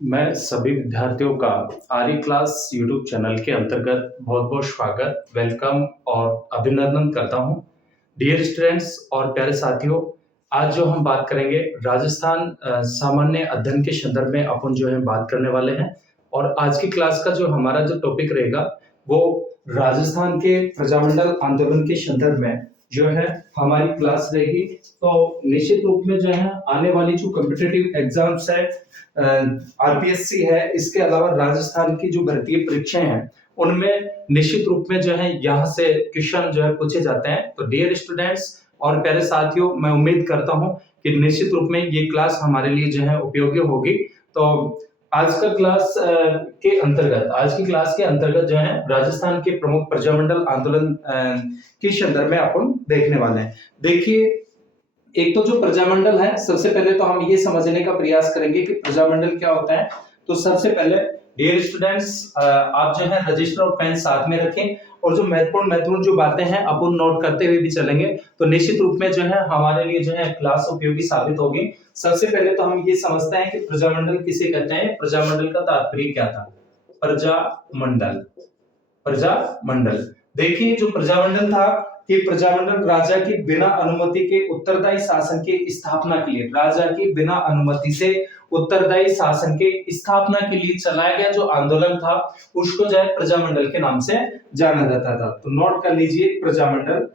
मैं सभी विद्यार्थियों का आर्य क्लास यूट्यूब चैनल के अंतर्गत बहुत-बहुत स्वागत, वेलकम और अभिनंदन करता हूं। डियर स्टूडेंट्स और प्यारे साथियों, आज जो हम बात करेंगे राजस्थान सामान्य अध्ययन के संदर्भ में अपन जो है बात करने वाले हैं और आज की क्लास का जो हमारा जो टॉपिक रहेगा वो राजस्थान के प्रजामंडल आंदोलन के संदर्भ में जो है हमारी क्लास रहेगी। तो निश्चित रूप में जो है आने वाली जो कॉम्पिटिटिव एग्जाम्स है, आरपीएससी है, इसके अलावा राजस्थान की जो भर्ती परीक्षाएं हैं उनमें निश्चित रूप में जो है यहाँ से क्वेश्चन जो है पूछे जाते हैं। तो डियर स्टूडेंट्स और प्यारे साथियों, मैं उम्मीद करता हूँ कि निश्चित रूप में ये क्लास हमारे लिए जो है उपयोगी होगी। तो आज का क्लास आज की क्लास के अंतर्गत जो है राजस्थान के प्रमुख प्रजामंडल आंदोलन के संदर्भ में अपन देखने वाले हैं। देखिए, एक तो जो प्रजामंडल है, सबसे पहले तो हम ये समझने का प्रयास करेंगे कि प्रजामंडल क्या होता है। तो सबसे पहले डियर स्टूडेंट्स, आप जो है रजिस्टर और पेन साथ में रखें और जो महत्वपूर्ण जो बातें हैं अपन नोट करते हुए भी चलेंगे। तो निश्चित रूप में जो है हमारे लिए जो है क्लास उपयोगी साबित होगी। सबसे पहले तो हम ये समझते हैं कि प्रजामंडल किसे कहते हैं, प्रजामंडल का तात्पर्य क्या था। प्रजामंडल, प्रजामंडल देखिए, जो प्रजामंडल था कि प्रजामंडल राजा की बिना अनुमति के उत्तरदायी शासन के स्थापना के लिए, राजा की बिना अनुमति से उत्तरदायी शासन के स्थापना के लिए चलाया गया जो आंदोलन था उसको जो है प्रजामंडल के नाम से जाना जाता था। तो नोट कर लीजिए, प्रजामंडल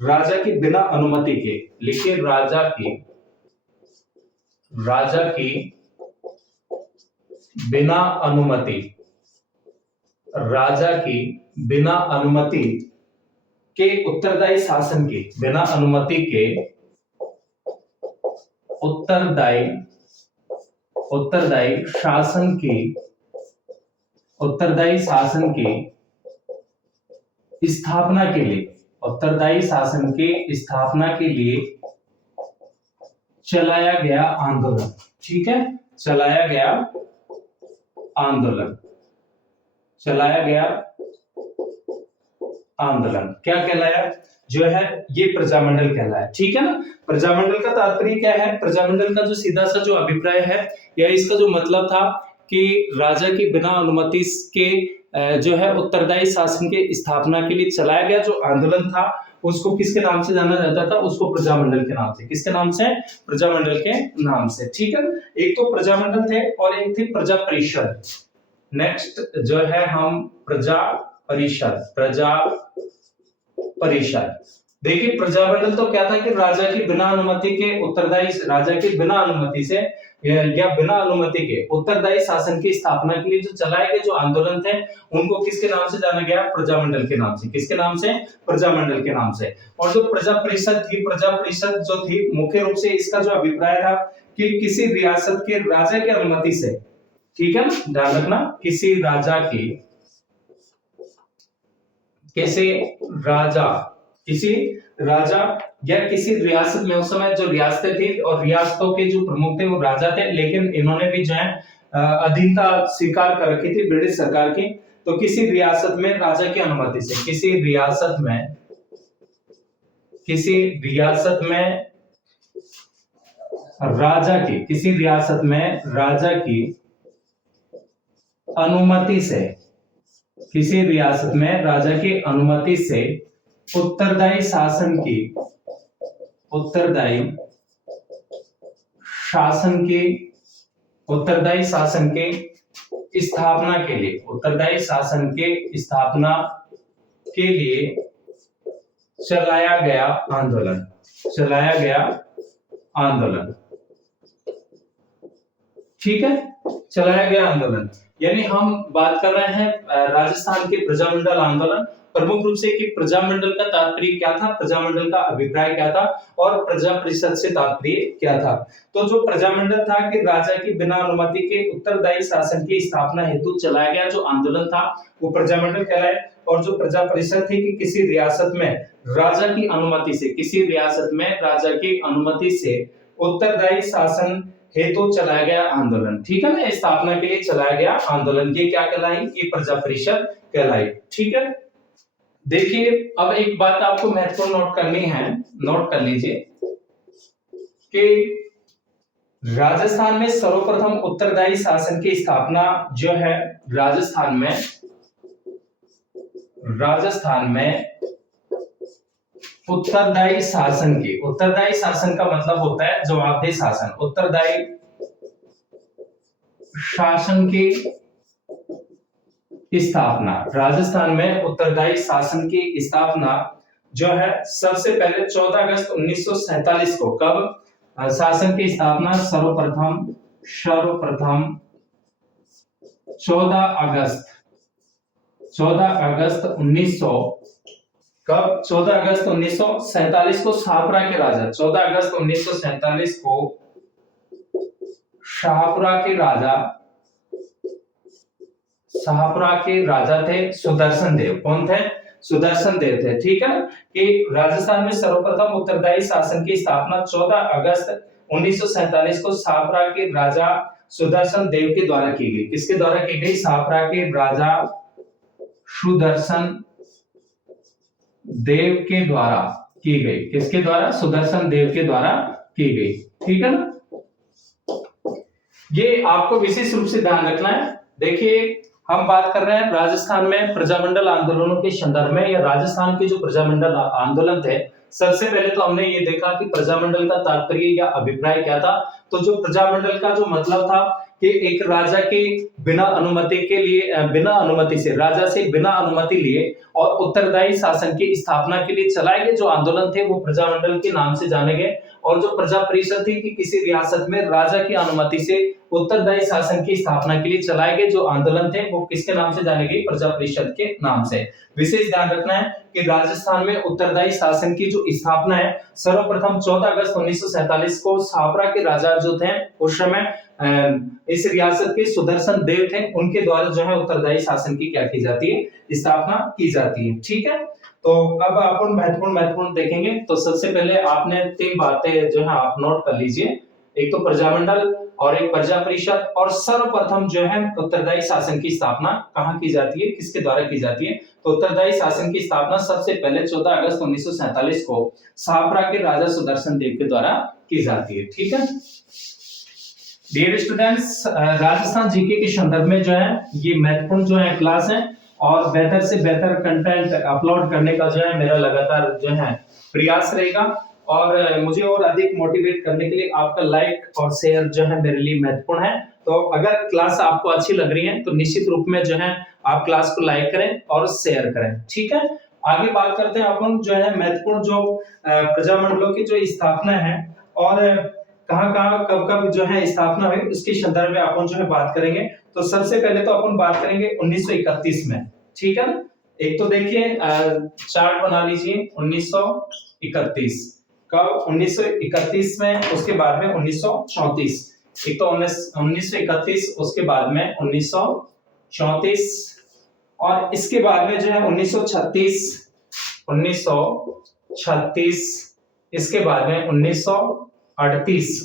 राजा की बिना अनुमति के, लिखिए राजा की बिना अनुमति, राजा की बिना अनुमति के उत्तरदायी शासन के, बिना अनुमति के उत्तरदायी शासन की स्थापना के लिए, उत्तरदायी शासन के स्थापना के लिए चलाया गया आंदोलन। ठीक है, चलाया गया आंदोलन क्या कहलाया, जो है ये प्रजामंडल कहलाया। ठीक है ना। प्रजामंडल का तात्पर्य क्या है, प्रजामंडल का जो सीधा सा जो अभिप्राय है या इसका जो मतलब था कि राजा की बिना अनुमति के जो है उत्तरदायी शासन के स्थापना के लिए चलाया गया जो आंदोलन था उसको किसके नाम से जाना जाता था, उसको प्रजामंडल के नाम से, किसके नाम से, प्रजामंडल के नाम से। ठीक है, एक तो प्रजामंडल थे और एक थी प्रजा परिषद। नेक्स्ट जो है हम प्रजा परिषद। देखिए, प्रजामंडल तो क्या था कि राजा की बिना अनुमति के उत्तरदायी, राजा की बिना अनुमति से या बिना अनुमति के उत्तरदायी शासन की स्थापना के लिए जो चलाए गए जो आंदोलन थे उनको किसके नाम से जाना गया, प्रजामंडल के नाम से। किसके नाम से, प्रजामंडल के नाम से। और जो प्रजा परिषद थी, प्रजा परिषद जो थी मुख्य रूप से इसका जो अभिप्राय था कि किसी रियासत के राजा की अनुमति से, ठीक है, ध्यान रखना, किसी राजा या किसी रियासत में, उस समय जो रियासतें थी और रियासतों के जो प्रमुख थे वो राजा थे, लेकिन इन्होंने भी जो है अधीनता स्वीकार कर रखी थी ब्रिटिश सरकार की। तो किसी रियासत में राजा की अनुमति से, किसी रियासत में राजा की अनुमति से, किसी रियासत में राजा की अनुमति से उत्तरदायी शासन के स्थापना के लिए, उत्तरदायी शासन के स्थापना के लिए चलाया गया आंदोलन। ठीक है, चलाया गया आंदोलन, यानी हम बात कर रहे हैं राजस्थान के प्रजामंडल आंदोलन। प्रमुख रूप से कि प्रजामंडल का तात्पर्य क्या था, प्रजामंडल का अभिप्राय क्या था और प्रजा परिषद से तात्पर्य क्या था। तो जो प्रजामंडल था कि राजा की बिना अनुमति के उत्तरदायी शासन की स्थापना हेतु चलाया गया जो आंदोलन था वो प्रजामंडल कहलाए। और जो प्रजा परिषद थी कि किसी रियासत में राजा की अनुमति से, किसी रियासत में राजा की अनुमति से उत्तरदायी शासन हेतु चलाया गया आंदोलन। ठीक है ना, स्थापना के लिए चलाया गया आंदोलन, ये क्या कहलाई, ये प्रजा परिषद कहलाई। ठीक है, देखिए अब एक बात आपको महत्वपूर्ण नोट करनी है, नोट कर लीजिए कि राजस्थान में सर्वप्रथम उत्तरदायी शासन की स्थापना जो है राजस्थान में उत्तरदायी शासन का मतलब होता है जवाबदेह शासन। उत्तरदायी शासन की स्थापना, राजस्थान में उत्तरदायी शासन की स्थापना जो है सबसे पहले 14 अगस्त 1947 को, कब शासन की स्थापना सर्वप्रथम 14 अगस्त 1900 कब 14 अगस्त 1947 को शाहपुरा के राजा, 14 अगस्त 1947 को शाहपुरा के राजा थे सुदर्शन देव। कौन थे? सुदर्शन देव थे। ठीक है ना, कि राजस्थान में सर्वप्रथम उत्तरदायी शासन की स्थापना 14 अगस्त 1947 को शाहपुरा के राजा सुदर्शन देव के द्वारा की गई। किसके द्वारा की गई? शाहपुरा के राजा सुदर्शन देव के द्वारा की गई। किसके द्वारा? सुदर्शन देव के द्वारा की गई। ठीक है ना, ये आपको विशेष रूप से ध्यान रखना है। देखिए, हम बात कर रहे हैं राजस्थान में प्रजामंडल आंदोलनों के संदर्भ में, या राजस्थान के जो प्रजामंडल आंदोलन थे। सबसे पहले तो हमने ये देखा कि प्रजामंडल का तात्पर्य या अभिप्राय क्या था। तो जो प्रजामंडल का जो मतलब था कि एक राजा के बिना अनुमति से, राजा से बिना अनुमति लिए और उत्तरदायी शासन की स्थापना के लिए चलाए गए जो आंदोलन थे वो प्रजामंडल के नाम से जाने गए। और जो प्रजा परिषद थी कि किसी रियासत में राजा की अनुमति से उत्तरदायी शासन की स्थापना के लिए चलाए गए जो आंदोलन थे वो किसके नाम से जाने गए? प्रजा परिषद के नाम से। विशेष ध्यान रखना है कि राजस्थान में उत्तरदायी शासन की जो स्थापना है सर्वप्रथम 14 अगस्त 1947 को शाहपुरा के राजा जो थे उस समय इस रियासत के सुदर्शन देव थे, उनके द्वारा जो है उत्तरदायी शासन की क्या की जाती है? स्थापना की जाती है। ठीक है, तो अब अपन महत्वपूर्ण देखेंगे। तो सबसे पहले आपने 3 बातें जो है आप नोट कर लीजिए। एक तो प्रजामंडल और एक प्रजा परिषद, और सर्वप्रथम जो है उत्तरदायी शासन की स्थापना कहाँ की जाती है, किसके द्वारा की जाती है? तो उत्तरदायी शासन की स्थापना सबसे पहले 14 अगस्त 1947 को शाहपुरा के राजा सुदर्शन देव के द्वारा की जाती है। ठीक है डियर स्टूडेंट्स, राजस्थान जीके के संदर्भ में जो है ये महत्वपूर्ण जो है क्लास है, और बेहतर से बेहतर कंटेंट अपलोड करने का जो है मेरा लगातार जो है प्रयास रहेगा। और मुझे और अधिक मोटिवेट करने के लिए आपका लाइक और शेयर जो है मेरे लिए महत्वपूर्ण है। तो अगर क्लास आपको अच्छी लग रही है तो निश्चित रूप में जो है आप क्लास को लाइक करें और शेयर करें। ठीक है, आगे बात करते हैं अपन जो है महत्वपूर्ण जो प्रजामंडलों की जो स्थापना है और कहाँ कब कब जो है स्थापना हुई उसके संदर्भ में अपन जो है बात करेंगे। तो सबसे पहले तो अपन बात करेंगे 1931 में। ठीक है ना, एक तो देखिए चार्ट बना लीजिए 1931 कब? 1931 में, उसके बाद में 1934। एक तो 1931, उसके बाद में 1934, और इसके बाद में जो है 1936, इसके बाद में 1938,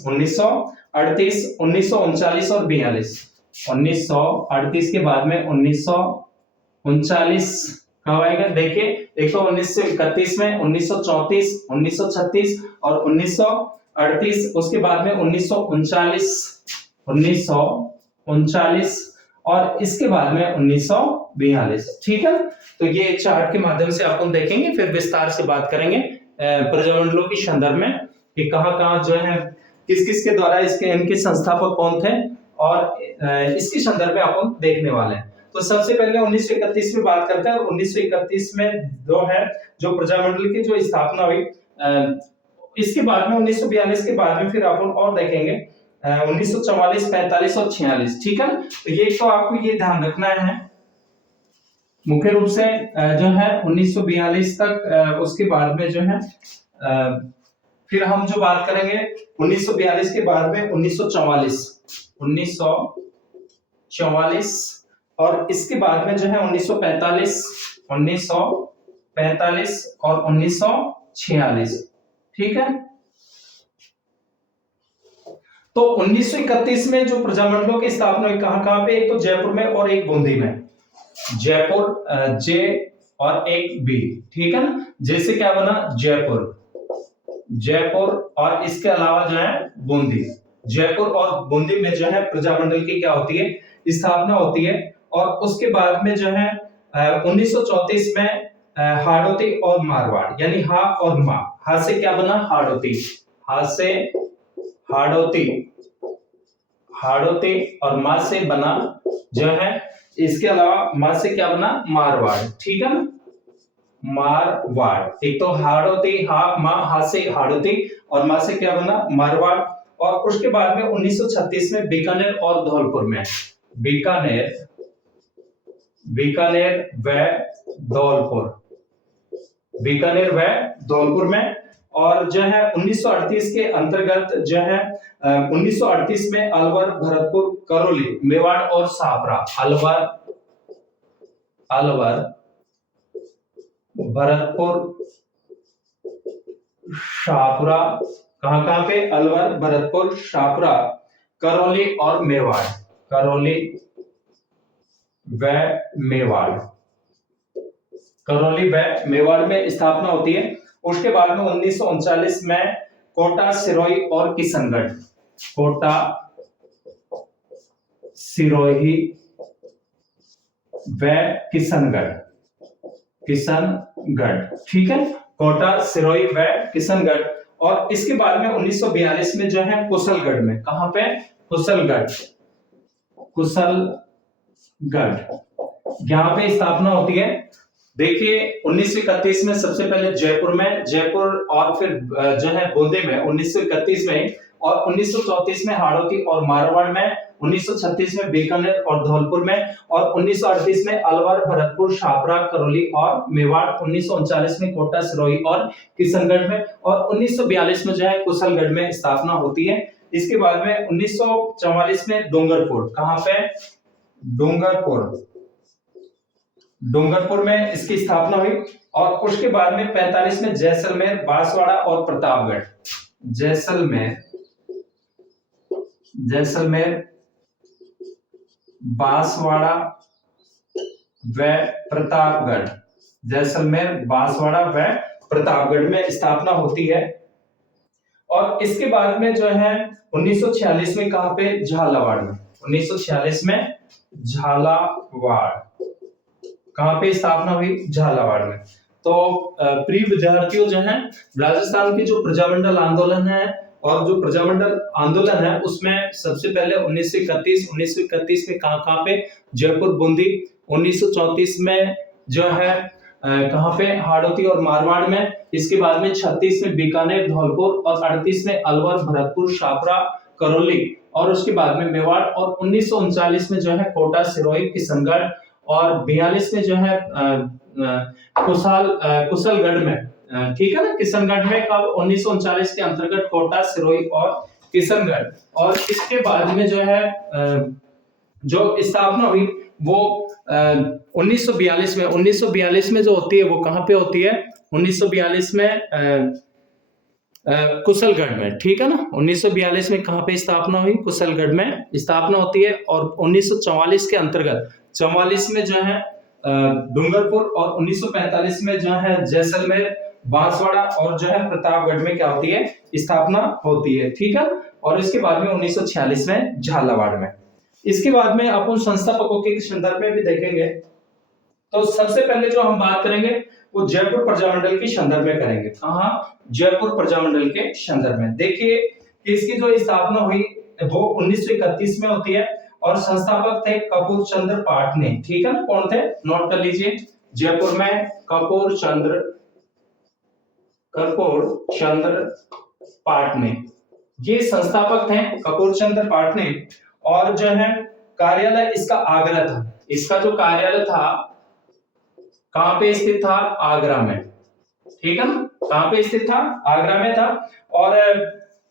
1939 और 42। 1938 के बाद में 1939 कब आएगा? देखिए, एक तो 1931 में 1934, 1936 और 1938, उसके बाद में 1939 और इसके बाद में 1942। ठीक है, तो ये चार्ट के माध्यम से अपन देखेंगे, फिर विस्तार से बात करेंगे प्रजामंडलों के संदर्भ में कि कहाँ जो है किस के द्वारा इनके संस्थापक कौन थे, और इसके संदर्भ में अपन देखने वाले हैं। तो सबसे पहले 1931 में बात करते हैं। 1931 में जो प्रजामंडल की जो स्थापना हुई, इसके बाद में 1942 के बाद में फिर अपन और देखेंगे 1944, 45 और 46। ठीक है, तो ये तो आपको ये ध्यान रखना है मुख्य रूप से जो है 1942 तक। उसके बाद में जो है फिर हम जो बात करेंगे 1942 के बाद में 1944 और इसके बाद में जो है 1945 और 1946। ठीक है, तो 1931 में जो प्रजामंडलों की स्थापना हुई कहां पे? एक तो जयपुर में और एक बूंदी में। जयपुर जे और एक बी। ठीक है ना, जैसे क्या बना? जयपुर और इसके अलावा जो है बूंदी। जयपुर और बूंदी में जो है प्रजामंडल की क्या होती है, स्थापना होती है। और उसके बाद में जो है 1934 में हाड़ौती और मारवाड़, यानी हा और मा, हा से क्या बना, हाड़ौती, हा से हाड़ौती, हाड़ौती और मा से बना जो है, इसके अलावा मा से क्या बना, मारवाड़, ठीक है ना, मारवाड़। एक तो हाड़ौती, हा मा, हा से हाड़ौती और मा से क्या बना, मारवाड़। और उसके बाद में 1936 में बीकानेर और धौलपुर में, बीकानेर, बीकानेर व धौलपुर, बीकानेर व धौलपुर में। और जो है 1938 के अंतर्गत जो है 1938 में अलवर, भरतपुर, करौली, मेवाड़ और छापरा, अलवर, अलवर, भरतपुर, शाहपुरा, कहां कहां पे, अलवर, भरतपुर, शाहपुरा, करौली और मेवाड़, करौली व मेवाड़, करौली व मेवाड़ में स्थापना होती है। उसके बाद में 1939 में कोटा, सिरोही और किशनगढ़, कोटा, सिरोही व किशनगढ़, किशनगढ़, ठीक है, कोटा, सिरोही व किशनगढ़। और इसके बाद में 1942 में जो है कुशलगढ़ में, कहां पे, कुशलगढ़, कुशलगढ़, यहां पे स्थापना होती है। देखिए 1931 में सबसे पहले जयपुर में, जयपुर और फिर जो है बूंदी में 1931 में, और 1934 में हाड़ौती और मारवाड़ में, 1936 में बीकानेर और धौलपुर में, और 1938 में अलवर, भरतपुर, छापरा, करौली और मेवाड़, 1939 में कोटा, सिरोही और किशनगढ़ में, और 1942 में जो है कुशलगढ़ में स्थापना होती है। इसके बाद में 1944 में डूंगरपुर, कहां पे, डूंगरपुर, डूंगरपुर में इसकी स्थापना हुई। और उसके बाद में 45 में जैसलमेर, बांसवाड़ा और प्रतापगढ़, जैसलमेर, जैसलमेर, बांसवाड़ा व प्रतापगढ़, जैसलमेर, बांसवाड़ा व प्रतापगढ़ में स्थापना होती है। और इसके बाद में जो है 1946 में कहां पे, झालावाड़ में, 1946 में झालावाड़, कहां पे स्थापना हुई, झालावाड़ में। तो प्रिय विद्यार्थियों जो है, राजस्थान के जो प्रजामंडल आंदोलन है और जो प्रजामंडल आंदोलन है उसमें सबसे पहले 1931 में कहां पे, जयपुर, बूंदी, 1934 में जो है कहां पे, हाड़ौती और मारवाड़ में, इसके बाद में 36 में बीकानेर, धौलपुर, और 38 में अलवर, भरतपुर, छापरा, करौली, और उसके बाद में मेवाड़, और 1939 में जो है कोटा, सिरोही, किशनगढ़, और 42 में जो है कुशलगढ़ में, ठीक है ना, किशनगढ़ में कब, 1939 के अंतर्गत कोटा, सिरोही और किशनगढ़। और इसके बाद में जो है जो स्थापना हुई वो 1942 में, 1942 में जो होती है वो कहां पे होती है, 1942 में कुशलगढ़ में, ठीक है ना, 1942 में कहां पे स्थापना हुई, कुशलगढ़ में स्थापना होती है। और 1944 के अंतर्गत 44 में जो है डूंगरपुर, और 1945 में जो है जैसलमेर, बांसवाड़ा और जो है प्रतापगढ़ में क्या होती है, स्थापना होती है, ठीक है। और इसके बाद में 1946 में झालावाड़ में। इसके बाद में अपन संस्थापकों के संदर्भ में भी देखेंगे। तो सबसे पहले जो हम बात करेंगे वो जयपुर प्रजामंडल के संदर्भ में करेंगे। कहां, जयपुर प्रजामंडल के संदर्भ में। देखिए इसकी जो स्थापना हुई वो 1931 में होती है, और संस्थापक थे कपूर चंद्र पाटनी, ठीक है ना, कौन थे, नोट कर लीजिए, जयपुर में कपूर चंद्र पाटनी, ये संस्थापक थे कपूर चंद्र पाटनी। और जो है कार्यालय इसका आगरा था, इसका जो कार्यालय था कहां पे स्थित था, आगरा में, ठीक है ना, कहां पे स्थित था, आगरा में था। और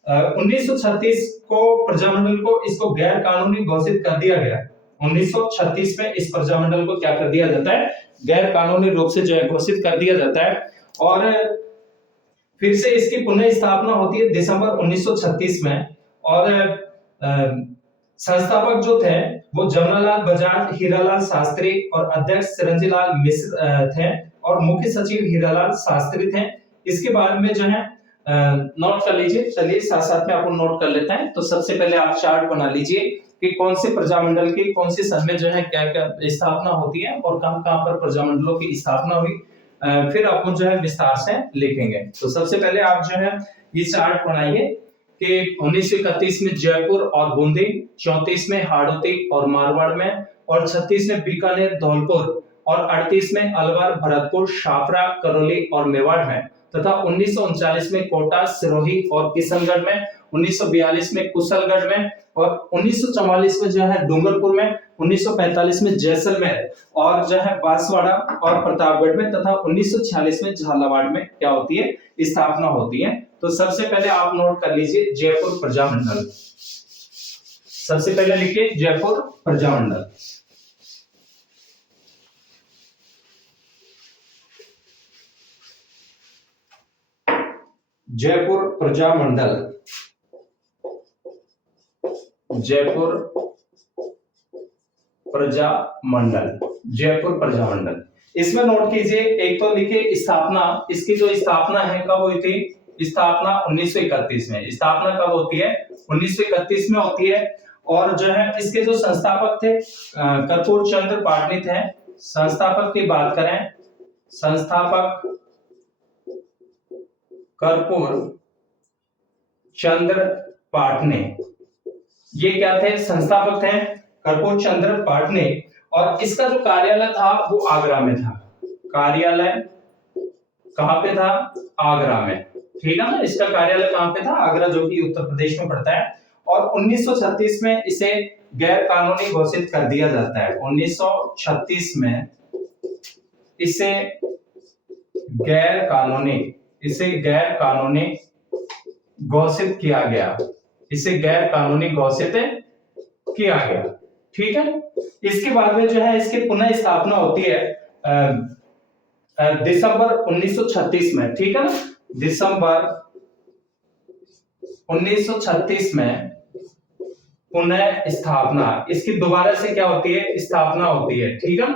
1936 को प्रजामंडल को इसको गैर कानूनी घोषित कर दिया गया। 1936 में इस प्रजामंडल को क्या कर दिया जाता है, गैर कानूनी रूप से जो है घोषित कर दिया जाता है। और फिर से इसकी पुनः स्थापना होती है दिसंबर 1936 में। और संस्थापक जो थे वो जमनालाल बजाज, हीरालाल शास्त्री और अध्यक्ष चिरंजीलाल मिश्र थे, और मुख्य सचिव हीरालाल शास्त्री थे। इसके बाद में जो है नोट कर लीजिए। चलिए साथ साथ में अपन नोट कर लेते हैं। तो सबसे पहले आप चार्ट बना लीजिए कि कौन से प्रजामंडल की कौन सी सन में जो है क्या क्या स्थापना होती है और कहां कहां पर प्रजामंडलों की स्थापना हुई। फिर अपन जो है विस्तार से लिखेंगे। तो सबसे पहले आप जो है ये चार्ट बनाइए कि 1931 में जयपुर और बूंदी, 34 में हाड़ौती और मारवाड़ में, और 36 में बीकानेर धौलपुर, और 38 में अलवर भरतपुर शाहपुरा करौली और मेवाड़ में, तथा 1939 में कोटा सिरोही और किशनगढ़ में, 1942 में कुशलगढ़ में, और 1944 में जो है डूंगरपुर में, 1945 में जैसलमेर और जो है बांसवाड़ा और प्रतापगढ़ में, तथा 1946 में झालावाड़ में क्या होती है, स्थापना होती है। तो सबसे पहले आप नोट कर लीजिए जयपुर प्रजामंडल। सबसे पहले लिखिए जयपुर प्रजामंडल। जयपुर प्रजामंडल, जयपुर प्रजामंडल, जयपुर प्रजामंडल। इसमें नोट कीजिए, एक तो लिखिए स्थापना। इसकी जो स्थापना है कब हुई थी? स्थापना 1931 में। स्थापना कब होती है? 1931 में होती है। और जो है इसके जो संस्थापक थे कर्पूर चंद्र पाटनी थे। संस्थापक की बात करें, संस्थापक कर्पूर चंद्र पाटनी, ये क्या थे? संस्थापक थे कर्पूर चंद्र पाटनी। और इसका जो कार्यालय था वो आगरा में था। कार्यालय कहां पे था? आगरा में। ठीक है ना? इसका कार्यालय कहां पे था? आगरा, जो कि उत्तर प्रदेश में पड़ता है। और 1936 में इसे गैर कानूनी घोषित कर दिया जाता है। 1936 में इसे गैर कानूनी घोषित किया गया। इसे गैर कानूनी घोषित किया गया। ठीक है। इसके बाद में जो है इसकी पुनः स्थापना होती है दिसंबर 1936 में। ठीक है ना? दिसंबर 1936 में पुनः स्थापना, इसकी दोबारा से क्या होती है? स्थापना होती है। ठीक है,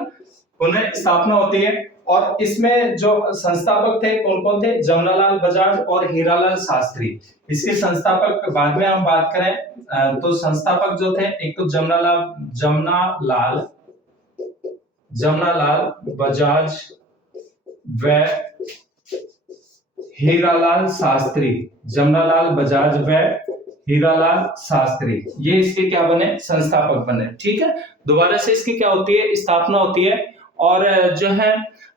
पुनः स्थापना होती है। और इसमें जो संस्थापक थे कौन कौन थे? जमनालाल बजाज और हीरालाल शास्त्री। इसके संस्थापक बाद में हम बात करें तो संस्थापक जो थे, एक तो जमनालाल बजाज व हीरालाल शास्त्री। जमनालाल बजाज व हीरालाल शास्त्री, ये इसके क्या बने? संस्थापक बने। ठीक है, दोबारा से इसकी क्या होती है? स्थापना होती है। और जो है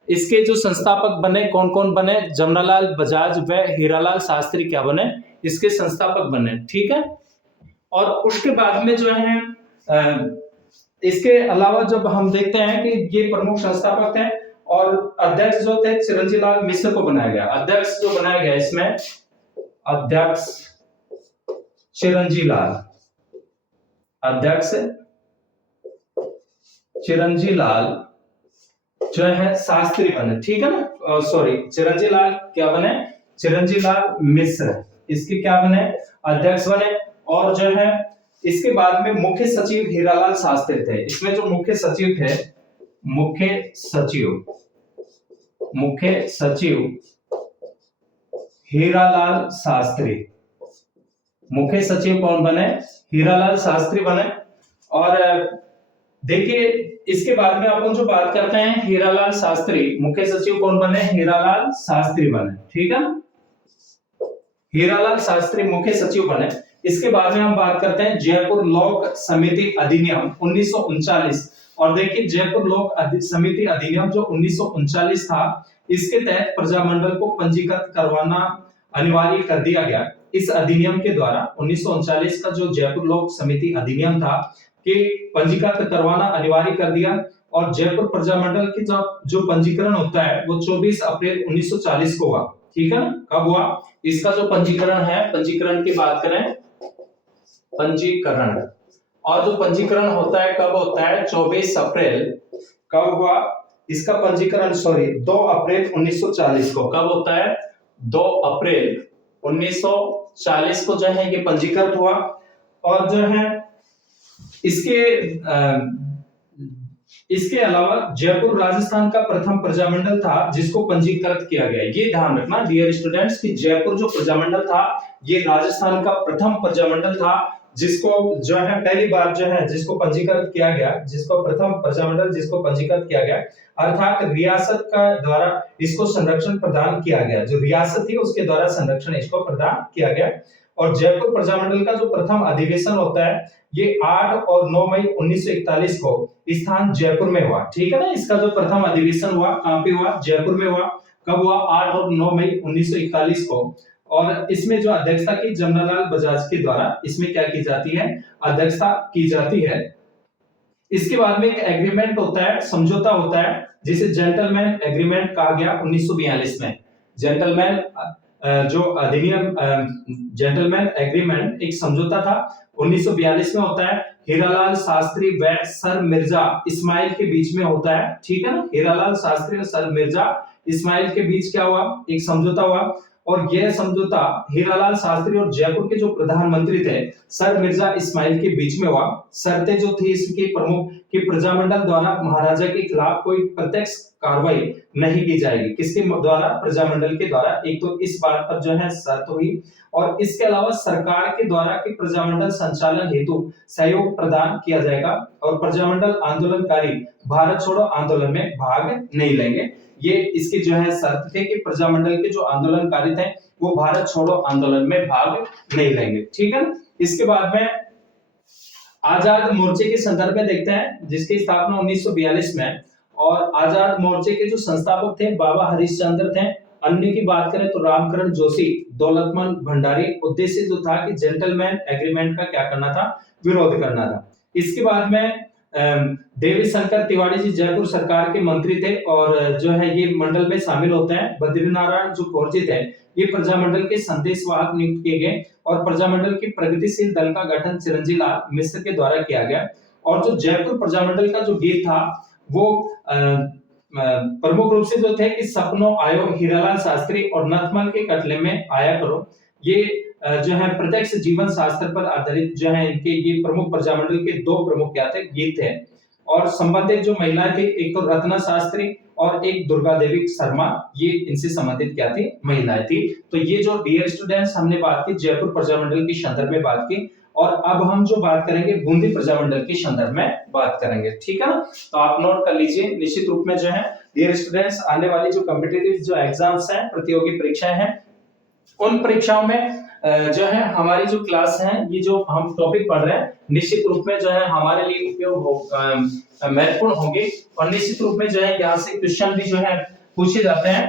इसके जो संस्थापक बने कौन कौन बने? जमनालाल बजाज व हीरालाल शास्त्री क्या बने? इसके संस्थापक बने। ठीक है। और उसके बाद में जो है इसके अलावा जब हम देखते हैं कि ये प्रमुख संस्थापक थे, और अध्यक्ष जो थे चिरंजीव लाल मिश्र को बनाया गया। अध्यक्ष जो बनाया गया इसमें, अध्यक्ष चिरंजीव लाल, अध्यक्ष चिरंजीव लाल जो है शास्त्री बने। ठीक है ना? सॉरी, चिरंजीव लाल क्या बने? चिरंजीव लाल मिश्र इसके क्या बने? अध्यक्ष बने। और जो है इसके बाद में मुख्य सचिव हीरालाल शास्त्री थे। इसमें जो मुख्य सचिव थे, मुख्य सचिव हीरालाल शास्त्री। मुख्य सचिव कौन बने? हीरालाल शास्त्री बने। और देखिए इसके बाद में अपन जो बात करते हैं हीरालाल शास्त्री, मुख्य सचिव कौन बने? हीरालाल शास्त्री बने। ठीक है, हीरालाल शास्त्री मुख्य सचिव बने। इसके बाद में हम बात करते हैं जयपुर लोक समिति अधिनियम 1939। और देखिए जयपुर लोक समिति अधिनियम जो 1939 था, इसके तहत प्रजामंडल को पंजीकृत करवाना अनिवार्य कर दिया गया। इस अधिनियम के द्वारा 1939 का जो जयपुर लोक समिति अधिनियम था कि पंजीकृत करवाना अनिवार्य कर दिया। और जयपुर प्रजामंडल की जो पंजीकरण होता है वो 24 अप्रैल 1940 को हुआ। ठीक है ना? कब हुआ? इसका जो पंजीकरण है, पंजीकरण की बात करें, पंजीकरण, और जो पंजीकरण होता है कब होता है? 24 अप्रैल। कब हुआ इसका पंजीकरण? सॉरी, 2 अप्रैल 1940 को। कब होता है? 2 अप्रैल 1940 को जो है ये पंजीकृत हुआ। और जो है इसके इसके अलावा जयपुर राजस्थान का प्रथम प्रजामंडल था जिसको पंजीकृत किया गया। ये ध्यान रखना डियर स्टूडेंट्स कि जयपुर जो प्रजामंडल था ये राजस्थान का प्रथम प्रजामंडल था जिसको जो है पहली बार जो है जिसको पंजीकृत किया गया, जिसको प्रथम प्रजामंडल जिसको पंजीकृत किया गया, अर्थात रियासत का द्वारा इसको संरक्षण प्रदान किया गया। जो रियासत थी उसके द्वारा संरक्षण इसको प्रदान किया गया। और जयपुर प्रजामंडल का जो प्रथम अधिवेशन होता है ये 8 और 9 मई 1941 को स्थान जयपुर में हुआ। ठीक है ना, इसका जो प्रथम अधिवेशन हुआ कहां पे हुआ? जयपुर में हुआ। कब हुआ? 8 और 9 मई 1941 को। और इसमें जो अध्यक्षता की जमनालाल बजाज के द्वारा इसमें क्या की जाती है? अध्यक्षता की जाती है। इसके बाद में एक एग्रीमेंट होता है, समझौता होता है जिसे जेंटलमैन एग्रीमेंट कहा गया 1942 में। जेंटलमैन जो अधिनियम जेंटलमैन एग्रीमेंट एक समझौता था 1942 में होता है। हीरालाल शास्त्री व सर मिर्जा इस्माइल के बीच में होता है। ठीक है ना, हीरालाल शास्त्री और सर मिर्जा इस्माइल के बीच क्या हुआ? एक समझौता हुआ। और यह समझौता हीरालाल शास्त्री और जयपुर के जो प्रधानमंत्री थे सर मिर्जा इस्माइल के बीच में हुआ। शर्तें जो थी इसकी प्रमुख कि प्रजामंडल द्वारा महाराजा के खिलाफ कोई प्रत्यक्ष कार्रवाई नहीं की जाएगी। किसके द्वारा? प्रजामंडल के द्वारा। एक तो इस बात पर जो है शर्त हुई और इसके अलावा सरकार के द्वारा कि प्रजामंडल संचालन हेतु सहयोग प्रदान किया जाएगा और प्रजामंडल आंदोलनकारी भारत छोड़ो आंदोलन में भाग नहीं लेंगे। ये इसकी जो है शर्त थे कि प्रजामंडल के जो आंदोलनकारी थे वो भारत छोड़ो आंदोलन में भाग नहीं लेंगे। ठीक है ना। इसके बाद में आजाद मोर्चे के संदर्भ में देखते हैं जिसकी स्थापना 1942 में। और आजाद मोर्चे के जो संस्थापक थे बाबा हरिश्चंद्र थे। अन्य की बात करें तो रामकरण जोशी, दौलतमंद भंडारी। उद्देश्य जो था कि जेंटलमैन एग्रीमेंट का क्या करना था? विरोध करना था। इसके बाद में देवी शंकर तिवारी जी जयपुर सरकार के मंत्री थे और जो है ये मंडल में शामिल होते हैं। बद्रीनारायण जो खौरजी थे ये प्रजामंडल के संदेशवाहक नियुक्त किए गए और प्रजामंडल की प्रगतिशील दल का गठन चिरंजीव लाल मिश्र के द्वारा किया गया। और जो जयपुर प्रजामंडल का जो गीत था वो प्रमुख रूप से जो थे कि सपनों आयो हीरालाल शास्त्री और नथमल के कटले में आया करो। ये जो है प्रत्यक्ष जीवन शास्त्र पर आधारित जो है इनके ये प्रमुख प्रजामंडल के दो प्रमुख क्या थे? गीत थे। और संबंधित जो महिलाएं थी एक तो रत्ना शास्त्री और एक दुर्गा देवी शर्मा, ये इनसे संबंधित क्या थी? महिलाएं थी। तो ये जो डियर स्टूडेंट्स हमने बात की जयपुर प्रजामंडल के संदर्भ में बात की और अब हम जो बात करेंगे बूंदी प्रजामंडल के संदर्भ में बात करेंगे। ठीक है ना, तो आप नोट कर लीजिए। निश्चित रूप में जो है डियर स्टूडेंट्स आने वाली जो कॉम्पिटिटिव जो एग्जाम्स हैं, प्रतियोगी परीक्षाएं हैं, उन परीक्षाओं में जो है हमारी जो क्लास है ये जो हम टॉपिक पढ़ रहे हैं निश्चित रूप में जो है हमारे लिए उपयोग महत्वपूर्ण होंगे और निश्चित रूप में जो है यहाँ से क्वेश्चन भी जो है पूछे जाते हैं।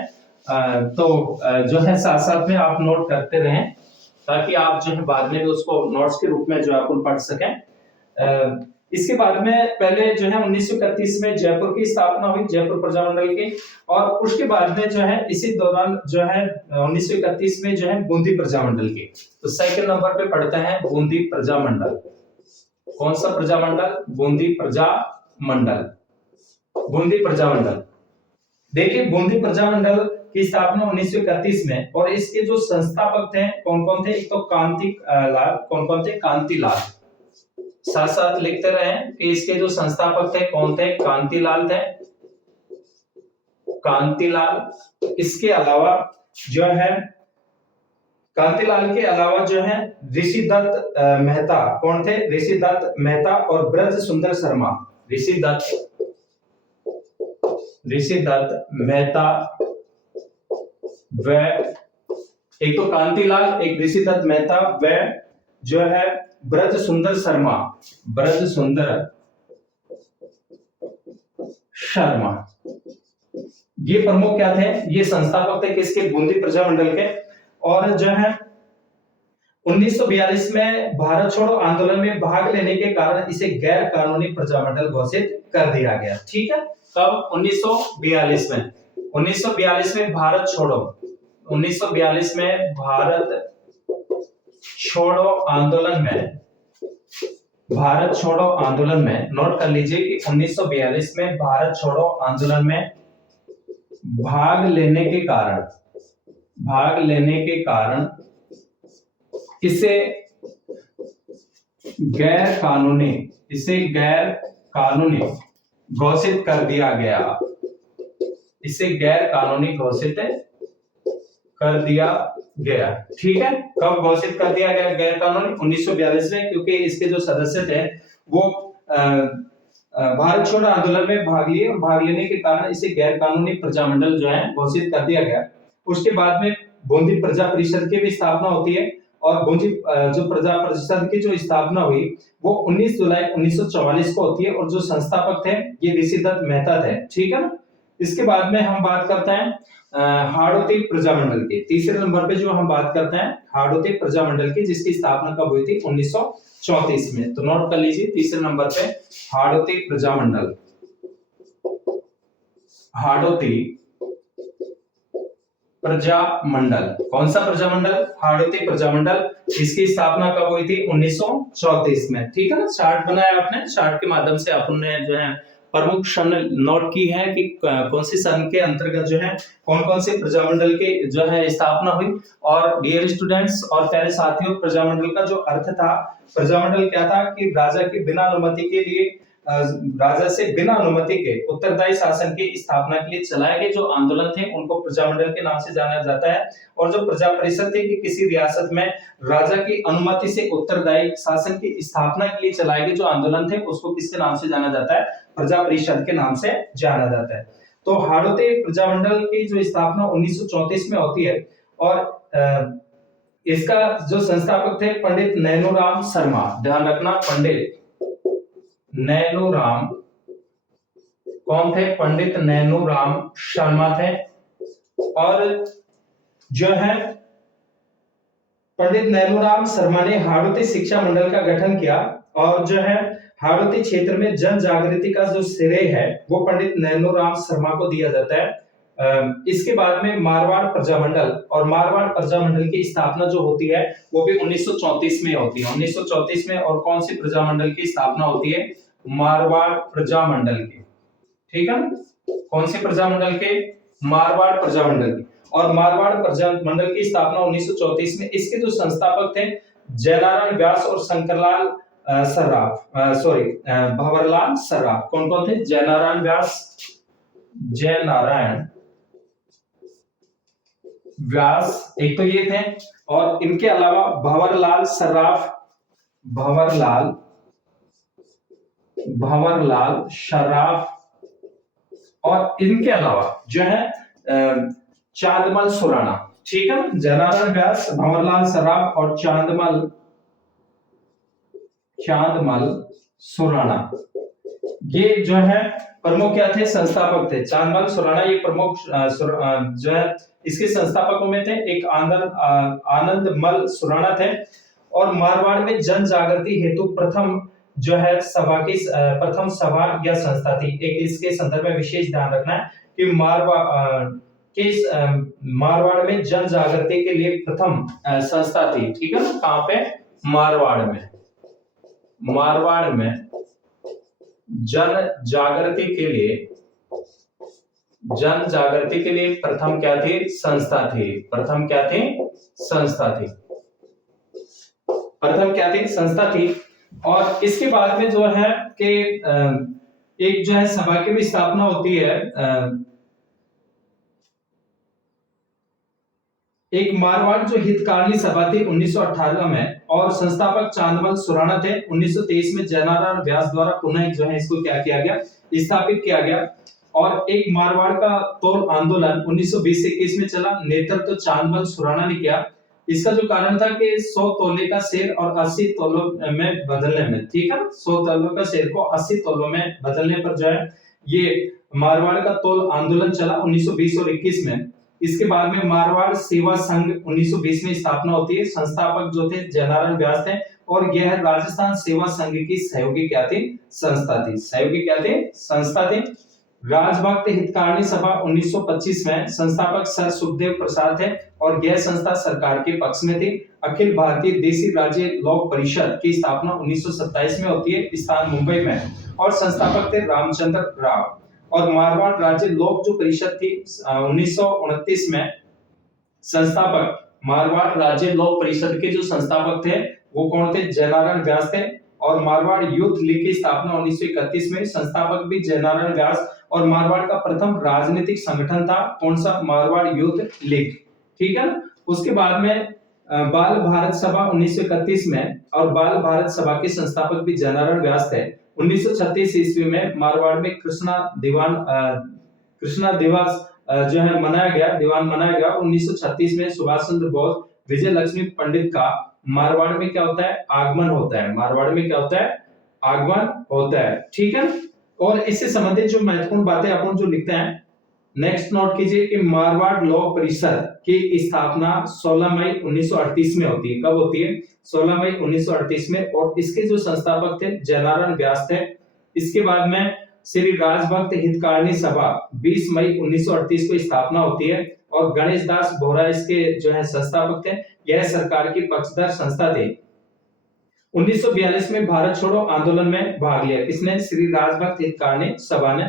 तो जो है साथ साथ में आप नोट करते रहें ताकि आप जो है बाद में भी उसको नोट्स के रूप में जो है अपन पढ़ सकें। इसके बाद में पहले जो है 1931 में जयपुर की स्थापना हुई, जयपुर प्रजामंडल की। और उसके बाद में जो है इसी दौरान जो है 1931 में जो है बूंदी प्रजामंडल की। तो सेकंड नंबर पे पढ़ते हैं बूंदी प्रजामंडल। कौन सा प्रजामंडल? बूंदी प्रजामंडल। बूंदी प्रजामंडल देखिए बूंदी प्रजामंडल की स्थापना 1931 में और इसके जो संस्थापक थे कौन कौन थे? एक तो कांति लाल। कौन कौन थे? कांति लाल। साथ साथ लिखते रहे कि इसके जो संस्थापक थे कौन थे? कांतिलाल थे। कांतिलाल। इसके अलावा जो है कांतिलाल के अलावा जो है ऋषिदत्त मेहता। कौन थे? ऋषिदत्त मेहता और ब्रज सुंदर शर्मा। ऋषिदत्त मेहता व एक तो कांतिलाल, एक ऋषिदत्त मेहता व जो है ब्रज सुंदर शर्मा। ब्रज सुंदर शर्मा ये प्रमुख क्या थे? ये संस्थापक थे किसके? बूंदी प्रजामंडल के। और जो है 1942 में भारत छोड़ो आंदोलन में भाग लेने के कारण इसे गैर कानूनी प्रजामंडल घोषित कर दिया गया। ठीक है, कब? 1942 में। 1942 में भारत छोड़ो, 1942 में भारत छोड़ो आंदोलन में, भारत छोड़ो आंदोलन में नोट कर लीजिए कि 1942 में भारत छोड़ो आंदोलन में भाग लेने के कारण इसे गैर कानूनी घोषित कर दिया गया, इसे गैर कानूनी घोषित कर दिया गया। ठीक है, कब घोषित कर दिया गया गैर कानूनी? 1942 में, क्योंकि इसके जो सदस्य थे वो भारत छोड़ो आंदोलन में भाग लिए और भाग लेने के कारण इसे गैर कानूनी प्रजामंडल जो है घोषित कर दिया गया। उसके बाद में बूंदी प्रजा परिषद की भी स्थापना होती है और बूंदी जो प्रजा परिषद की जो स्थापना हुई वो 19 जुलाई 1944 को होती है और जो संस्थापक थे ये ऋषिदत्त मेहता थे। ठीक है ना। इसके बाद में हम बात करते हैं हाड़ौती प्रजामंडल की। तीसरे नंबर पे जो हम बात करते हैं हाड़ौती प्रजामंडल की, जिसकी स्थापना कब हुई थी? 1934 में। तो नोट कर लीजिए तीसरे नंबर पे हाड़ौती प्रजामंडल। हाड़ौती प्रजामंडल, कौन सा प्रजामंडल? हाड़ौती प्रजामंडल। इसकी स्थापना कब हुई थी? 1934 में। ठीक है ना। चार्ट बनाया आपने, चार्ट के माध्यम से आपने जो है प्रमुख सन नोट की है कि कौन सी सन के अंतर्गत जो है कौन कौन से प्रजामंडल के जो है स्थापना हुई। और डियर स्टूडेंट्स और प्यारे साथियों, प्रजामंडल का जो अर्थ था, प्रजामंडल क्या था कि राजा की बिना अनुमति के लिए राजा से बिना अनुमति के उत्तरदायी शासन की स्थापना के लिए चलाए गए जो आंदोलन थे उनको प्रजामंडल के नाम से जाना जाता है। और जो प्रजा परिषद थी कि किसी रियासत में राजा की अनुमति से उत्तरदायी शासन की स्थापना के लिए चलाए गए जो आंदोलन थे उसको किसके नाम से जाना जाता है? प्रजा परिषद के नाम से जाना जाता है। तो हाड़ौती प्रजामंडल की जो स्थापना 1934 में होती है और इसका जो संस्थापक थे पंडित नैनोराम शर्मा। ध्यान रखना, पंडित नैनोराम कौन थे? पंडित नैनोराम शर्मा थे। और जो है पंडित नैनोराम शर्मा ने हाड़ौती शिक्षा मंडल का गठन किया और जो है हाड़ौती क्षेत्र में जन जागृति का जो श्रेय है वो पंडित नैनोराम शर्मा को दिया जाता है। इसके बाद में मारवाड़ प्रजामंडल, और मारवाड़ प्रजामंडल की स्थापना जो होती है वो भी 1934 में होती है। 1934 में। और कौन सी प्रजामंडल की स्थापना होती है? मारवाड़ प्रजामंडल की। ठीक है, कौन से प्रजामंडल के? मारवाड़ प्रजामंडल की। और मारवाड़ प्रजामंडल की स्थापना 1934 में। इसके जो संस्थापक थे जयनारायण व्यास और शंकरलाल सर्राफ, भंवरलाल सर्राफ। कौन कौन थे? जयनारायण व्यास, जयनारायण व्यास एक तो ये थे, और इनके अलावा भंवरलाल सर्राफ, भंवरलाल सर्राफ, और इनके अलावा जो है चांदमल सुराणा। ठीक है, जयनारायण व्यास, भंवरलाल सर्राफ और चांदमल सुराणा, ये जो है प्रमुख क्या थे? संस्थापक थे। चांदमल सुराणा ये प्रमुख जो है इसके संस्थापकों में थे। एक आनंदमल सुराणा थे। और मारवाड़ में जन जागृति हेतु प्रथम जो है प्रथम सभा या संस्था थी। एक इसके संदर्भ में विशेष ध्यान रखना है कि मारवाड़ में जन जागृति के लिए प्रथम संस्था थी। ठीक है ना। कहां पे? मारवाड़ में। मारवाड़ में जन जागृति के लिए प्रथम क्या थी? संस्था थी। प्रथम क्या थी? संस्था थी। प्रथम क्या थी? संस्था थी। और इसके बाद में जो है कि एक जो है सभा की भी स्थापना होती है। एक मारवाड़ जो हितकारिणी सभा थी 1918 में, और संस्थापक चांदमल सुराणा थे। 1923 में जयनारायण व्यास द्वारा पुनः जो है इसको क्या किया गया? स्थापित किया गया। और एक मारवाड़ का तोल आंदोलन 1920 से 21 में चला, नेतृत्व तो चांदमल सुराणा ने किया। इसका जो कारण था कि 100 तोले का शेर और 80 तोलों में बदलने में। ठीक है, 100 तोलों का शेर को 80 तोलों में बदलने पर जो है ये मारवाड़ का तोल आंदोलन चला 1920 और 21 में। इसके बाद में मारवाड़ सेवा संघ 1920 में स्थापना होती है। संस्थापक जो थे जयनारायण व्यास थे, और यह राजस्थान सेवा संघ की सहयोगी क्या थी? संस्था थी। सहयोगी क्या थी? संस्था थी। राजभक्त हितकारिणी सभा 1925 में, संस्थापक सर सुखदेव प्रसाद थे और यह संस्था सरकार के पक्ष में थी। अखिल भारतीय देशी राज्य लोक परिषद की स्थापना 1927 में होती है, स्थान मुंबई में, और संस्थापक थे रामचंद्र राव। और मारवाड़ राज्य लोक जो परिषद थी 1929 में, संस्थापक मारवाड़ राज्य लोक परिषद के जो संस्थापक थे वो कौन थे? जयनारायण व्यास थे। और मारवाड़ यूथ लीग की स्थापना 1931 में। संस्थापक भी जयनारायण व्यास और मारवाड़ का प्रथम राजनीतिक संगठन था कौन सा? Marwar youth league. ठीक है ना। उसके बाद में बाल भारत सभा 1931 में, और बाल भारत सभा के संस्थापक भी जयनारायण व्यास थे। 1936 ईस्वी में मारवाड़ में कृष्णा दिवस जो है मनाया गया, दीवान मनाया गया। 1936 में सुभाष चंद्र बोस, विजय लक्ष्मी पंडित का मारवाड़ में क्या होता है? आगमन होता है। मारवाड़ में क्या होता है? आगमन होता है। ठीक है। और इससे संबंधित जो महत्वपूर्ण बातें अपन जो लिखते हैं, नेक्स्ट नोट कीजिए कि मारवाड़ लोक परिषद की स्थापना 16 मई 1938 में होती है। कब होती है? 16 मई 1938 में। और इसके जो संस्थापक थे जयनारायण व्यास थे। इसके बाद में श्री राजभक्त हितकारिणी सभा 20 मई 1938 को स्थापना होती है, और गणेश दास बोहरा इसके जो है संस्थापक थे। यह सरकार की पक्षधर संस्था थी। 1942 में भारत छोड़ो आंदोलन में भाग लिया किसने? श्री राजभक्त हितकारिणी सभा ने।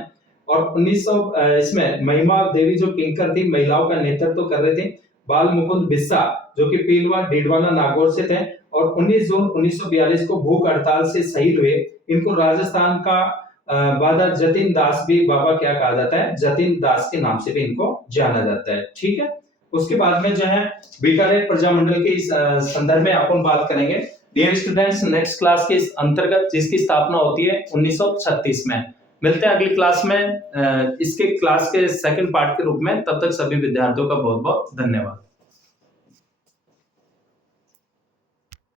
और 1900 इसमें महिमा देवी जो किंकर थी, महिलाओं का नेतृत्व कर रहे थे। बाल मुकुंद बिस्सा जो कि पीलवा डीडवाना नागौर से थे, और 19 जून 1942 को भूख हड़ताल से शहीद हुए। इनको राजस्थान का बाबा जतिन दास भी बाबा क्या कहा जाता है? जतिन दास के नाम से भी इनको जाना जाता है। ठीक है। उसके बाद में जो है बीकानेर प्रजामंडल के इस संदर्भ में अपन बात करेंगे। डियर स्टूडेंट्स, नेक्स्ट क्लास के अंतर्गत जिसकी स्थापना होती है 1936 में। मिलते हैं अगली क्लास में इसके क्लास के सेकंड पार्ट के रूप में। तब तक सभी विद्यार्थियों का बहुत बहुत धन्यवाद।